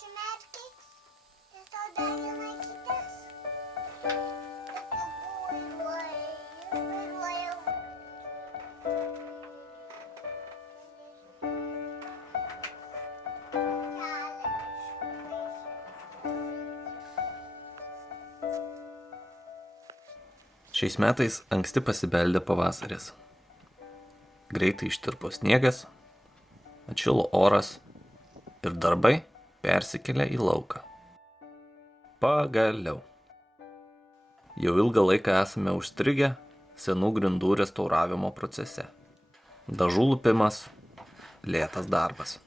užmerki ir tada viena kitas. Šiais metais anksti pasibeldė pavasaris. Greitai ištirpo sniegas, atšilo oras ir darbai persikėlė į lauką. Pagaliau. Jau ilgą laiką esame užstrigę senų grindų restauravimo procese. Dažų lupimas – lėtas darbas.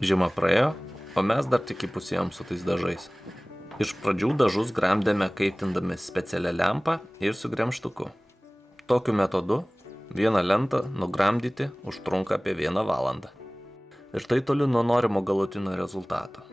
Žiema praėjo, o mes dar tik įpusėjom su tais dažais. Iš pradžių dažus gramdėme kaitindami specialią lempą ir su gremžtuku. Tokiu metodu vieną lentą nugramdyti užtrunka apie 1 valandą. Ir tai toli nuo norimo galutinio rezultato.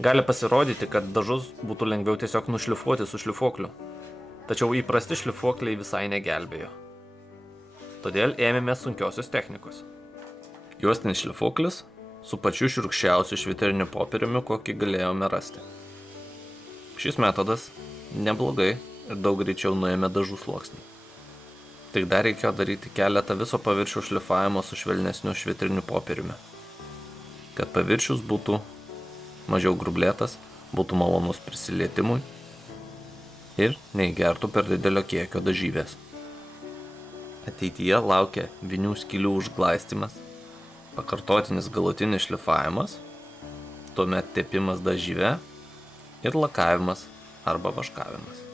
Gali pasirodyti, kad dažus būtų lengviau tiesiog nušlifuoti su šlifuokliu. Tačiau įprasti šlifuokliai visai negelbėjo. Todėl ėmėme sunkiosios technikos. Juostinis šlifuoklis su pačiu šiurkščiausiu švitriniu popieriumi, kokį galėjome rasti. Šis metodas neblogai ir daug greičiau nuėmė dažų sluoksnį. Tik dar reikėjo daryti keletą viso paviršiaus šlifavimo su švelnesniu švitriniu popieriumi, kad paviršius būtų mažiau grublėtas, būtų malonus prisilietimui ir neįgertų per didelio kiekio dažyvės. Ateityje laukia vinių skylių užglaistymas, pakartotinis galutinis šlifavimas, tuomet tepimas dažyve ir lakavimas arba vaškavimas.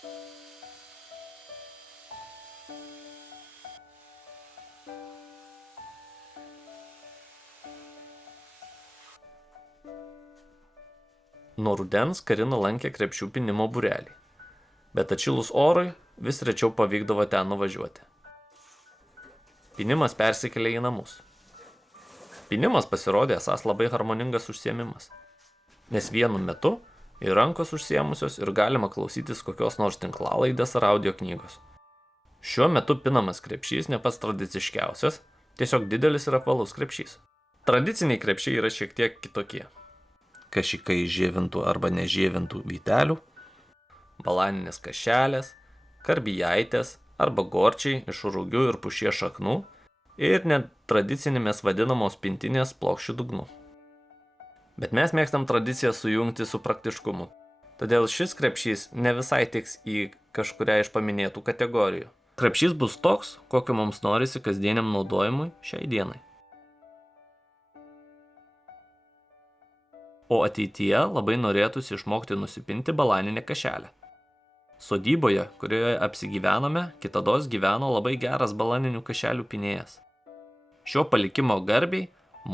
Nuo rudens Karina lankė krepšių pynimo būrelį, bet atšilus orui vis rečiau pavykdavo ten nuvažiuoti. Pynimas persikėlė į namus. Pynimas pasirodė esąs labai harmoningas užsiėmimas, nes vienu metu ir rankos užsiėmusios ir galima klausytis kokios nors tinklalaidės ar audio knygos. Šiuo metu pinamas krepšys ne pats tradiciškiausias, tiesiog didelis ir apvalus krepšys. Tradiciniai krepšiai yra šiek tiek kitokie. Kašikai iš žievintų arba nežievintų vytelių, balaninės kašelės, karbijaitės arba gorčiai iš rugių ir pušies šaknų ir net tradicinėmis vadinamos pintinės plokščių dugnu. Bet mes mėgstam tradiciją sujungti su praktiškumu, todėl šis krepšys ne visai tiks į kažkurią iš paminėtų kategorijų. Krepšys bus toks, kokio mums norisi kasdieniam naudojimui šiai dienai. O ateityje labai norėtųsi išmokti nusipinti balaninę kašelę. Sodyboje, kurioje apsigyvenome, kitados gyveno labai geras balaninių kašelių pynėjas. Šio palikimo garbiai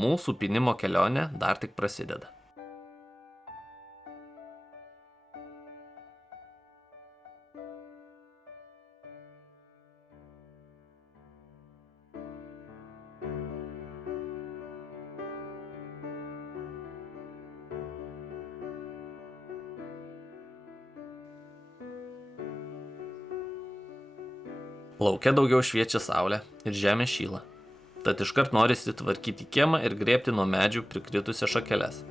mūsų pynimo kelionė dar tik prasideda. Lauke daugiau šviečia saulė ir žemė šyla, tad iškart norisi tvarkyti kiemą ir grėbti nuo medžių prikritusias šakeles.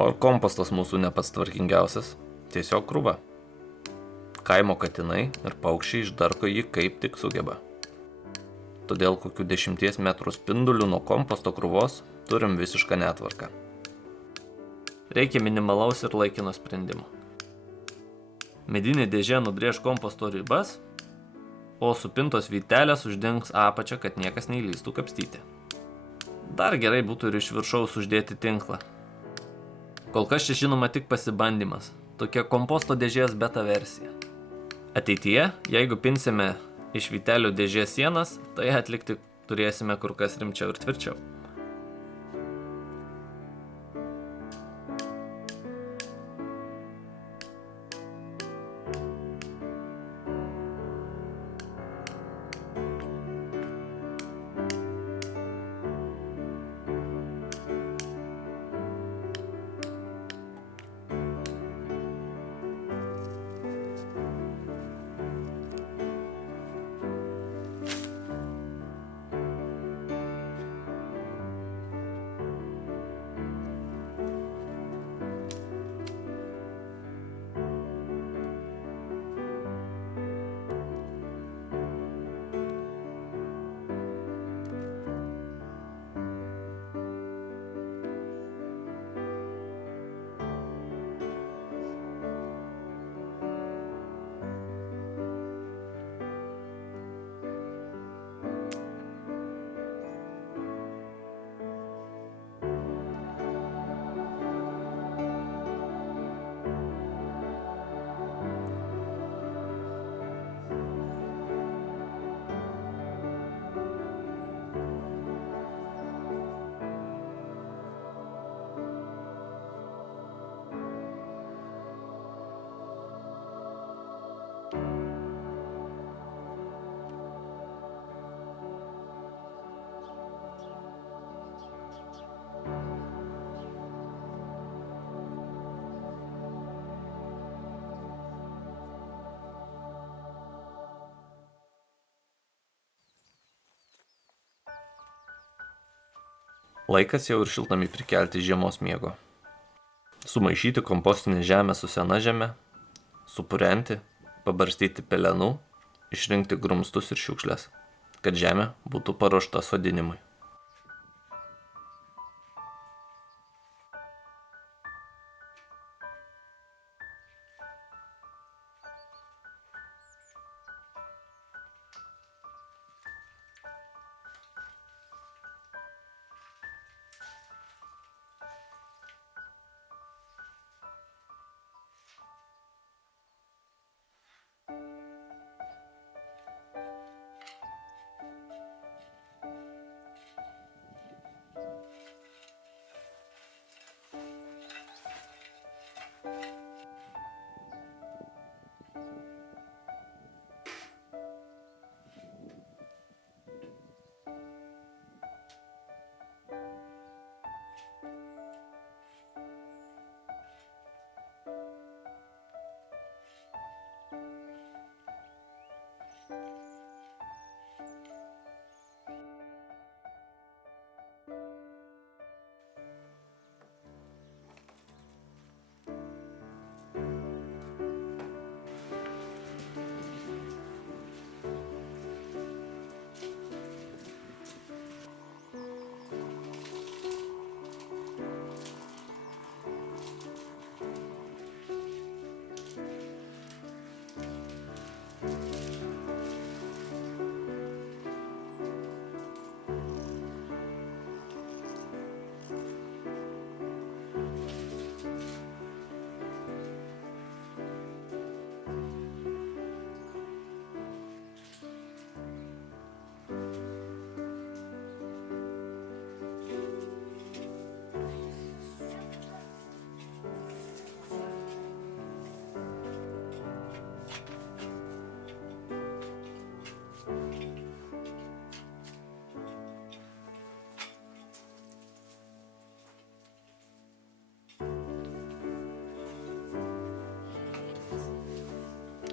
O ir kompostas mūsų ne pats tvarkingiausias, tiesiog krūva. Kaimo katinai ir paukščiai išdarko jį kaip tik sugeba. Todėl kokių 10 metrų spindulių nuo komposto krūvos turim visišką netvarką. Reikia minimalaus ir laikino sprendimo. Medinė dėžė nubrėž komposto ribas, o supintos vytelės uždengs apačią, kad niekas neįlystų kapstyti. Dar gerai būtų ir iš viršaus uždėti tinklą. Kol kas čia žinoma tik pasibandymas, tokia komposto dėžės beta versija. Ateityje, jeigu pinsime iš vytelių dėžės sienas, tai atlikti turėsime kur kas rimčiau ir tvirčiau. Laikas jau ir šiltnamį prikelti žiemos miego. Sumaišyti kompostinę žemę su sena žeme, supurenti, pabarstyti pelenų, išrinkti grumstus ir šiukšles, kad žemė būtų paruošta sodinimui.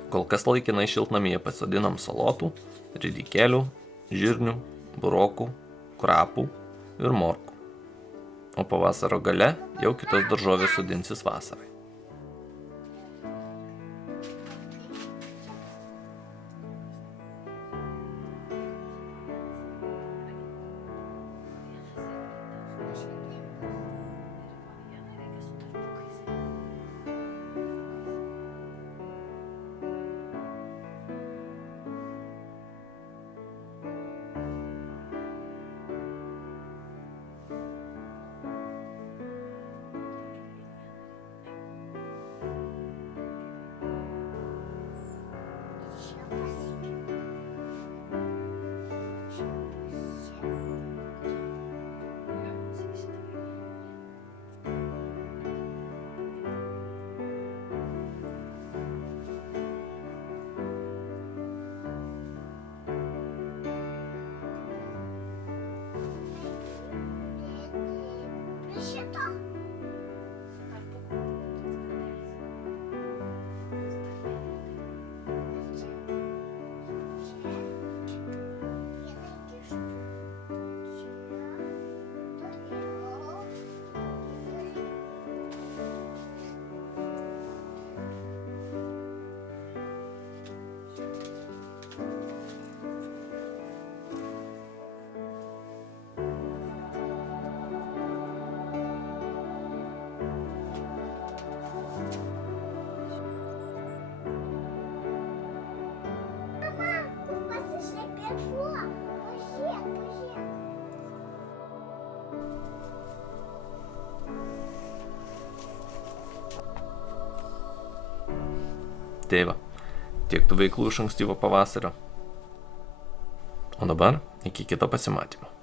Kol kas laikinai šiltnamyje pasodinam salotų, ridikėlių, žirnių, burokų, krapų ir morkų. O pavasario gale jau kitos daržovės sodinsis vasarai. Tai va, tiek tų veiklų iš ankstyvo pavasario. O dabar iki kito pasimatymo.